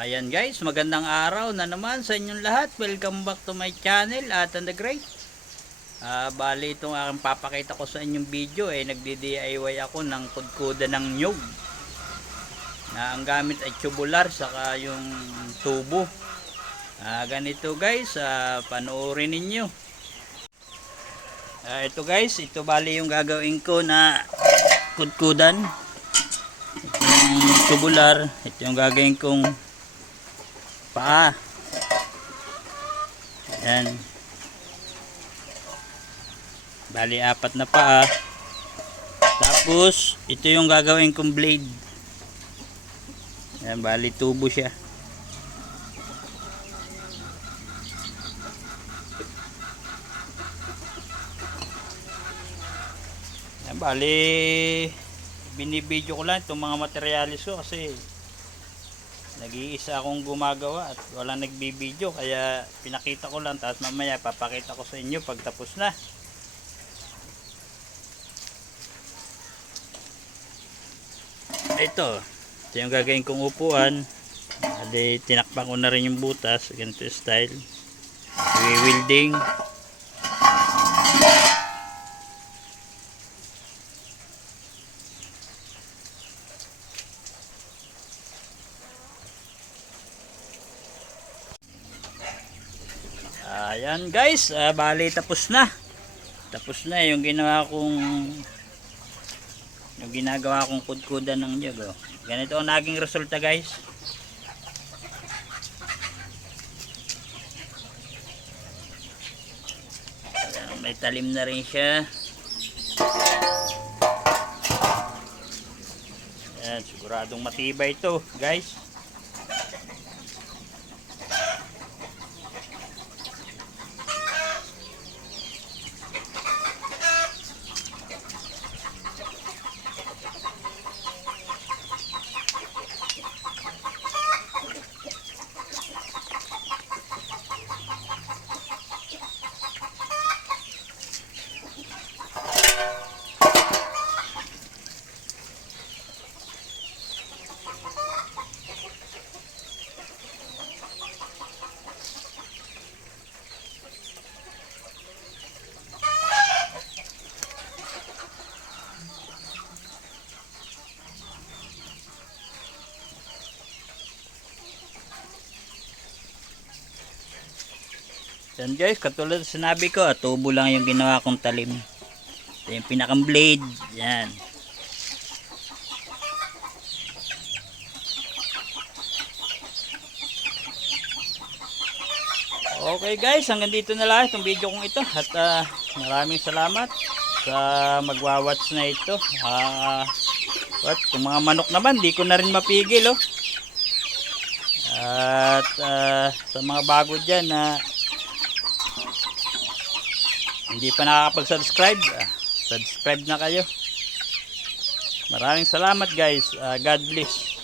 Ayan guys, magandang araw na naman sa inyong lahat. Welcome back to my channel, Atan the Great. Ah, bali itong aking papakita ko sa inyong video ay nagdi-DIY ako ng kudkuda ng nyug. Na ang gamit ay tubular saka yung tubo. Ah, ganito guys, ah, panoorin ninyo. Ah, ito guys, ito bali yung gagawin ko na kudkudan. Yung tubular, ito yung gagawin kong paa. Ayan. Bali, apat na paa. Tapos, ito yung gagawin kong blade. Ayan, bali, tubo siya. Ayan, bali, binibidyo ko lang itong mga materialis ko kasi nag-iisa akong gumagawa at wala nagbibideo kaya pinakita ko lang tapos mamaya papakita ko sa inyo pag tapos na. Ito ito yung gagawin kong upuan. Adi, tinakpan ko na rin yung butas ganito style. I-welding Ayan guys, ah, bali tapos na. Tapos na yung ginawa kong yung ginagawa kong kudkudan ng nyug. Oh. Ganito ang naging resulta guys. Ayan, may talim na rin siya. Ayan, siguradong matibay ito guys. Yan guys, katulad sinabi ko, tubo lang yung ginawa kong talim. Ito yung pinakang blade. Yan. Okay guys, hanggang dito na lang itong video kong ito. At ah, maraming salamat sa magwa-watch na ito. Ah, what? Kung mga manok naman, di ko na rin mapigil oh. At ah, sa mga bago dyan na hindi pa nakakapag-subscribe, ah, subscribe na kayo. Maraming salamat guys. Ah, God bless.